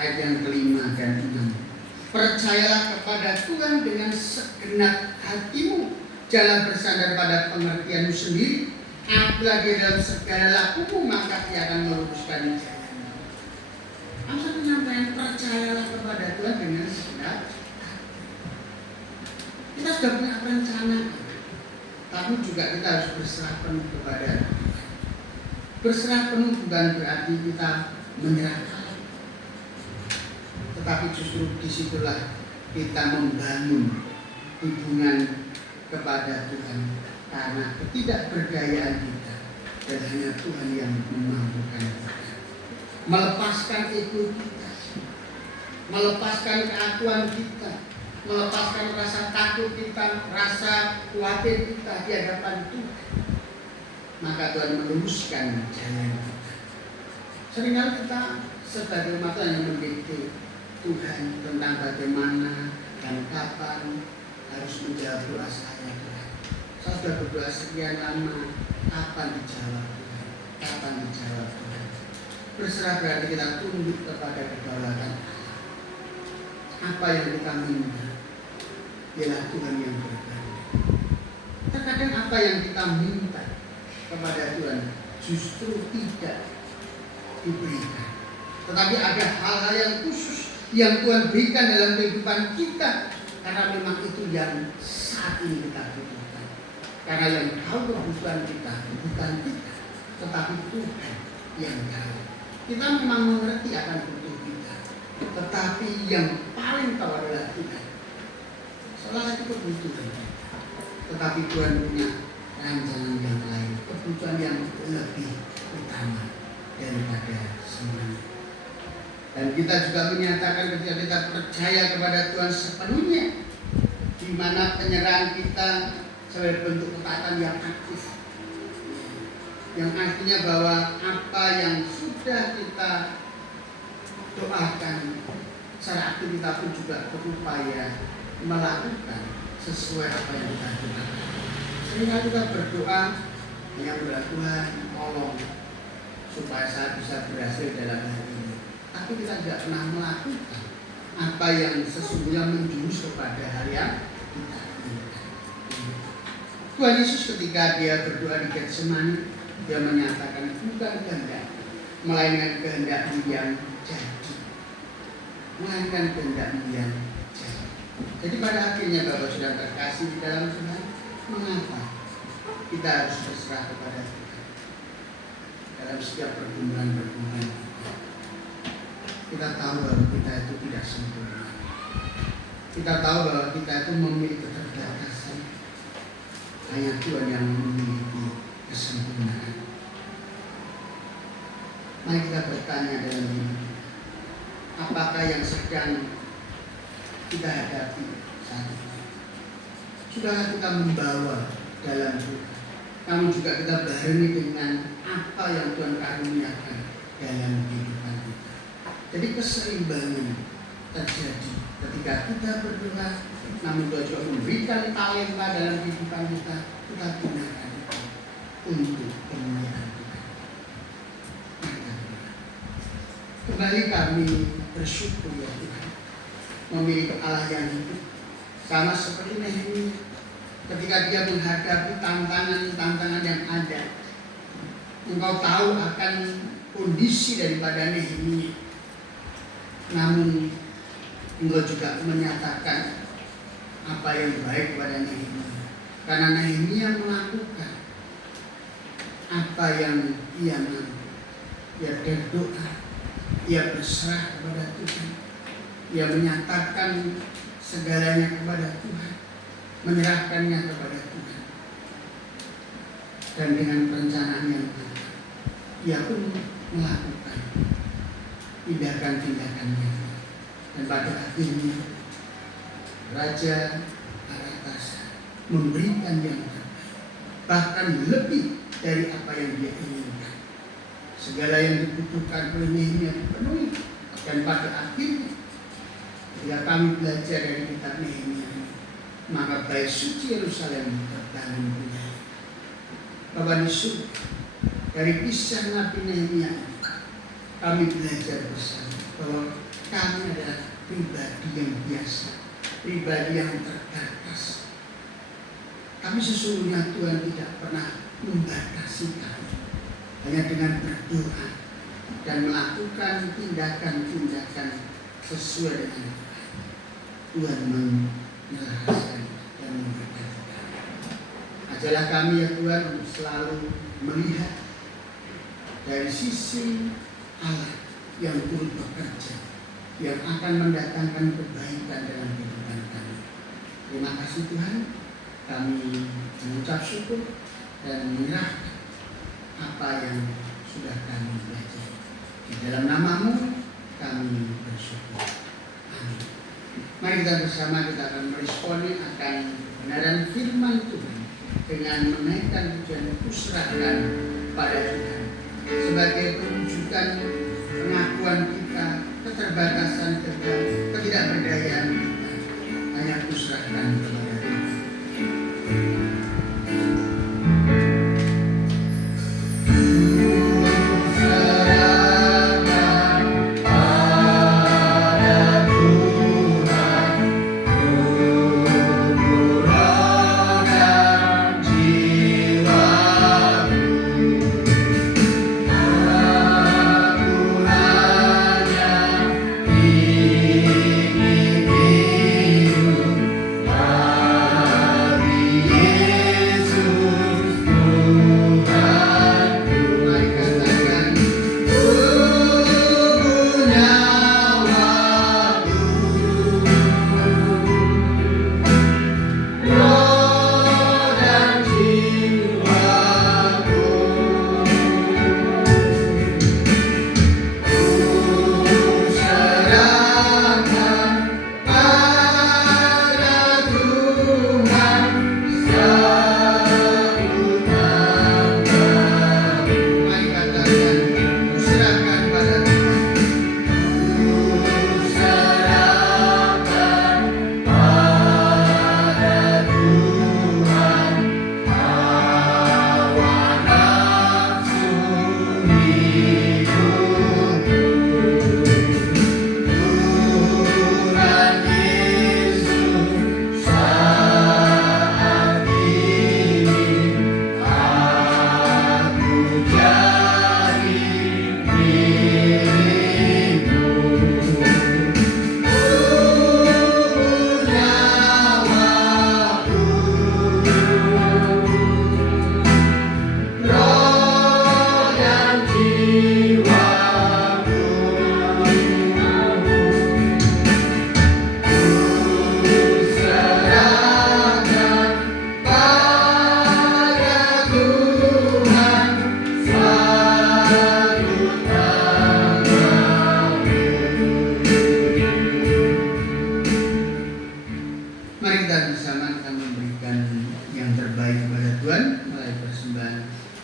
ayat yang ke-5 dan 6. Percayalah kepada Tuhan dengan segenap hatimu, jangan bersandar pada pengertianmu sendiri. Apabila di dalam segala lakumu, maka Dia akan meluruskan jalanmu. Amsal menyampaikan percayalah kepada Tuhan dengan segenap hati. Kita sudah punya rencana, tapi juga kita harus berserah penuh kepada Tuhan. Berserah penuh bukan berarti kita menyerah, tetapi justru disitulah kita membangun hubungan kepada Tuhan karena ketidakberdayaan kita, dan hanya Tuhan yang memampukan kita. Melepaskan ego kita, melepaskan keakuan kita, melepaskan rasa takut kita, rasa khawatir kita di hadapan Tuhan, maka Tuhan meluruskan jalan kita. Seringkali kita sebagai umat yang mendikte Tuhan tentang bagaimana dan kapan harus menjawab doa saya, Tuhan. Saya sudah berdoa sekian lama, kapan dijawab Tuhan? Kapan dijawab Tuhan? Berserah berarti kita tunduk kepada kedaulatan Allah. Apa yang kita minta, ialah Tuhan yang berkehendak. Terkadang apa yang kita minta kepada Tuhan justru tidak diberikan. Tetapi ada hal-hal yang khusus yang Tuhan berikan dalam kehidupan kita, karena memang itu yang saat ini kita butuhkan. Karena yang tahu kebutuhan kita bukan kita, tetapi Tuhan yang tahu. Kita memang mengerti akan butuh kita, tetapi yang paling tahu adalah Tuhan. Salah satu kebutuhan kita, tetapi Tuhan punya rancangan yang lain, kebutuhan yang lebih utama daripada semuanya. Dan kita juga menyatakan ketika kita percaya kepada Tuhan sepenuhnya, di mana penyerahan kita sebagai bentuk ketaatan yang aktif, yang artinya bahwa apa yang sudah kita doakan secara aktif, kita pun juga berupaya melakukan sesuai apa yang kita doakan. Sehingga kita berdoa hanya kepada Tuhan, tolong supaya saya bisa berhasil dalam hal ini. Tapi kita tidak pernah melakukan apa yang sesungguhnya menjurus kepada hal yang kita inginkan. Tuhan Yesus ketika dia berdoa di Getsemani, dia menyatakan bukan kehendak, melainkan kehendak-Mu yang jadi. Melainkan kehendak-Mu yang jadi. Jadi pada akhirnya Bapak sudah terkasih di dalam Tuhan, mengapa kita harus berserah kepada Tuhan dalam setiap pergumulan-pergumulan kita? Kita tahu bahwa kita itu tidak sempurna. Kita tahu bahwa kita itu memiliki keterbatasan. Hanya Tuhan yang memiliki kesempurnaan. Mari kita bertanya dalam diri kita, apakah yang sedang kita hadapi saat ini? Sudahkah kita membawa dalam Tuhan? Namun juga kita barengi dengan apa yang Tuhan karuniakan dalam kehidupan kita. Jadi keseimbangan terjadi ketika kita berdoa, namun Tuhan juga memberikan talenta dalam kehidupan kita. Kita gunakan itu untuk kemuliaan Tuhan. Kembali kami bersyukur ya Tuhan, memiliki Allah yang hidup, sama seperti Nehemia ketika dia menghadapi tantangan-tantangan yang ada. Engkau tahu akan kondisi daripada Nehemia, namun Engkau juga menyatakan apa yang baik kepada Nehemia, karena Nehemia melakukan apa yang ia mampu. Ia berdoa, ia berserah kepada Tuhan, ia menyatakan segalanya kepada Tuhan, menyerahkannya kepada Tuhan. Dan dengan perencanaan yang matang, ia pun melakukan tindakan-tindakannya. Dan pada akhirnya Raja Aratasa memberikan yang terbaik, bahkan lebih dari apa yang dia inginkan. Segala yang dibutuhkan oleh Nehemia dipenuhi. Dan pada akhirnya ketika kami belajar dari kitab Nehemia ini, maka bait suci Yerusalem terbangun kembali. Bapak di surga, dari kisah Nabi Nehemia ini, kami belajar bersama bahwa kami adalah pribadi yang biasa, pribadi yang terbatas. Kami sesungguhnya Tuhan tidak pernah membatasi kami. Hanya dengan berdoa dan melakukan tindakan-tindakan sesuai dengan Tuhan, Tuhan menyelaraskan dan memberkati kami. Ajarlah kami ya Tuhan untuk selalu melihat dari sisi Allah yang turut bekerja, yang akan mendatangkan kebaikan dalam kehidupan kami. Terima kasih Tuhan, kami mengucap syukur dan menyerahkan apa yang sudah kami belajar. Di dalam nama-Mu kami bersyukur. Amin. Mari kita bersama kita akan meresponi akan kebenaran firman Tuhan dengan menaikkan pujian serahkan pada Tuhan sebagai perwujudan pengakuan kita, keterbatasan kita, ketidakberdayaan kita. Hanya kuserahkan kepada Tuhan.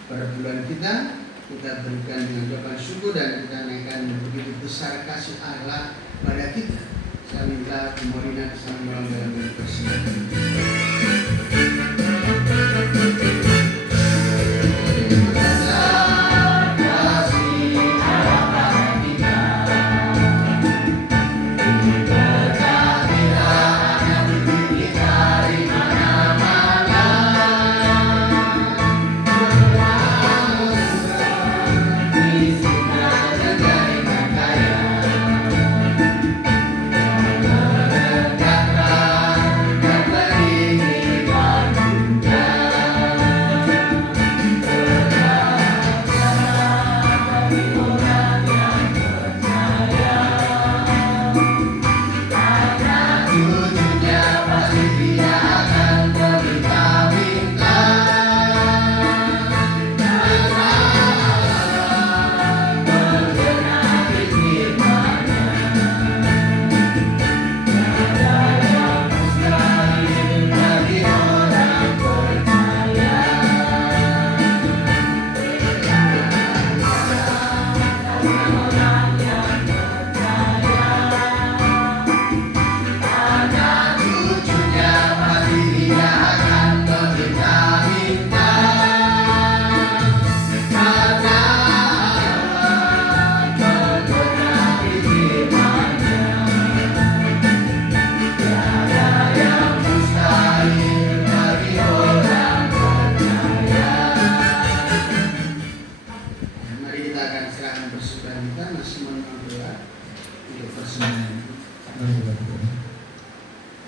pada bulan kita berikan dengan ucapan syukur dan kita naikkan begitu besar kasih Allah pada kita. Saya minta Morina bisa menolong dalam persiapan.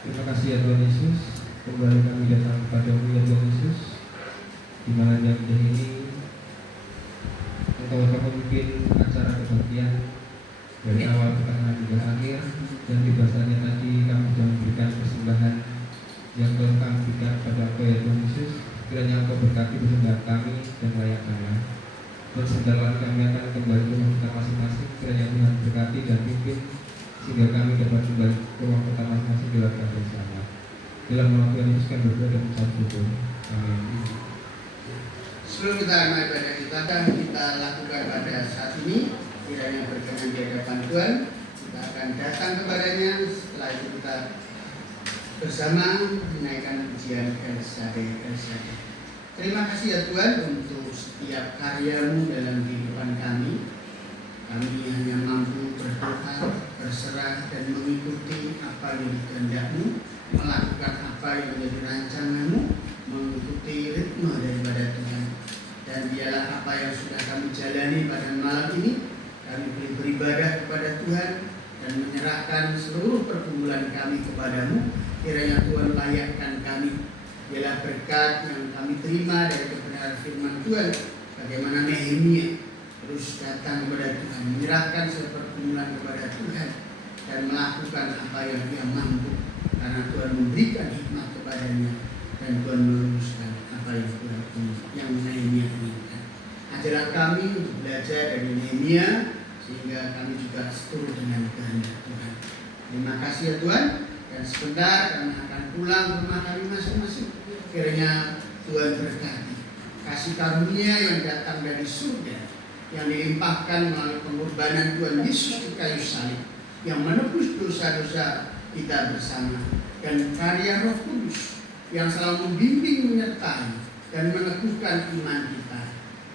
Terima kasih ya Tuhan Yesus. Kembali kami datang kepadamu ya Tuhan Yesus, di mana jam ini Engkau telah memimpin acara kebaktian dari awal pertengahan hingga akhir, dan di bahasanya tadi kami sudah memberikan persembahan yang telah kami berikan pada Engkau ya Tuhan Yesus. Kiranya Engkau berkati persembahan kami dan layakkannya. Dan sebentar lagi kami akan kembali ke rumah kita masing-masing. Kiranya Tuhan berkati dan pimpin sehingga kami dapat kembali ke rumah kita masing-masing dilakukan bersama. Dalam nama Tuhan Yesus kami berdoa dan mengucap syukur. Amin. Sebelum kita mulai ibadah kita lakukan pada saat ini, kiranya berkenan di hadapan Tuhan, kita akan datang kepadanya. Setelah itu kita bersama menaikkan pujian El Shaddai, El Shaddai. Terima kasih ya Tuhan untuk setiap karya-Mu dalam kehidupan kami. Kami hanya mampu berdoa, berserah dan mengikuti apa yang dikehendak-Mu, melakukan apa yang menjadi rancangan-Mu, mengikuti ritme daripada Tuhan. Dan biarlah apa yang sudah kami jalani pada malam ini, kami boleh beribadah kepada Tuhan dan menyerahkan seluruh pergumulan kami kepadamu. Kiranya Tuhan layakkan kami. Biarlah berkat yang kami terima dari kebenaran firman Tuhan, bagaimana Nehemia terus datang kepada Tuhan, menyerahkan sepergumulan kepada Tuhan dan melakukan apa yang dia mampu, karena Tuhan memberikan hikmat kepadanya dan Tuhan meluruskan apa yang Tuhan yang Nehemia inginkan. Ajarlah kami untuk belajar dari Nehemia sehingga kami juga seturut dengan kehendak Tuhan. Terima kasih ya Tuhan. Dan sebentar kami akan pulang ke rumah kami masing-masing. Kiranya Tuhan berkati kasih karunia yang datang dari surga, yang dilimpahkan melalui pengorbanan Tuhan Yesus di kayu salib, yang menebus dosa-dosa kita bersama, dan karya Roh Kudus yang selalu membimbing, menyertai dan meneguhkan iman kita,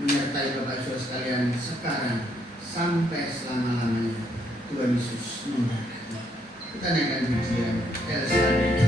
menyertai Bapak Saudara sekalian sekarang sampai selama-lamanya. Tuhan Yesus memberkati. Kita naikkan pujian El Shaddai.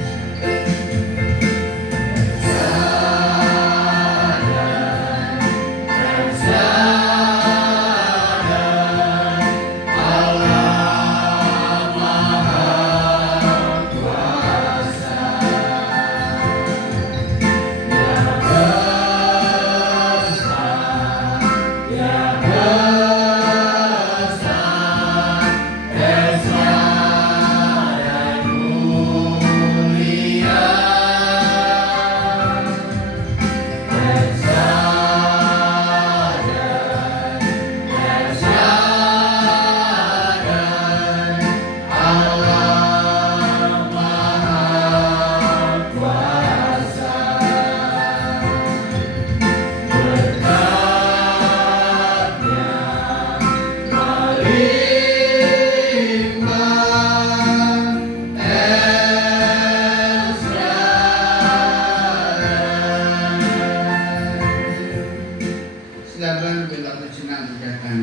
Mulia Silaban bela berjenang menjaga